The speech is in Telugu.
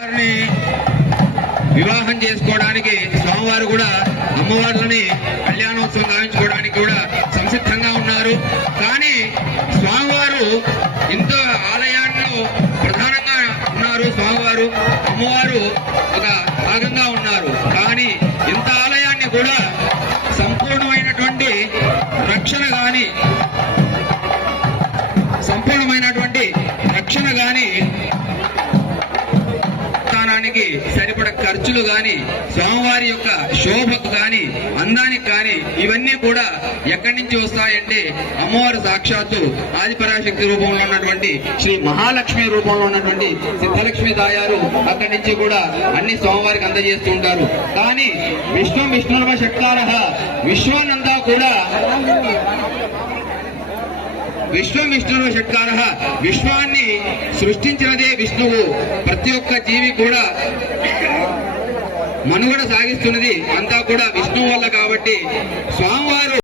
వారిని వివాహం చేసుకోవడానికి స్వామివారు కూడా అమ్మవార్లని కళ్యాణోత్సవం గావించుకోవడానికి కూడా సంసిద్ధంగా ఉన్నారు. కానీ స్వామివారు ఇంత ఆలయాల్లో ప్రధానంగా ఉన్నారు. స్వామివారు అమ్మవారు ఒక భాగంగా ఉన్నారు. కానీ ఇంత ఆలయాన్ని కూడా సంపూర్ణమైనటువంటి రక్షణ గాని సరిపడ ఖర్చులు గాని స్వామివారి యొక్క శోభకు గాని అందానికి గాని ఇవన్నీ కూడా ఎక్కడి నుంచి వస్తాయంటే అమ్మవారు సాక్షాత్తు ఆదిపరాశక్తి రూపంలో ఉన్నటువంటి శ్రీ మహాలక్ష్మి రూపంలో ఉన్నటువంటి సిద్ధలక్ష్మి దాయారు అక్కడి నుంచి కూడా అన్ని స్వామివారికి అందజేస్తూ ఉంటారు. కానీ విష్ణుర్వ షట్కారః విశ్వానంతా కూడా విష్ణుర్వ షట్కారః విశ్వాన్ని సృష్టించినదే విష్ణువు. ప్రతి ఒక్క జీవి కూడా మనుగడ సాగిస్తున్నది అంతా కూడా విష్ణువు వల్ల. కాబట్టి స్వామివారు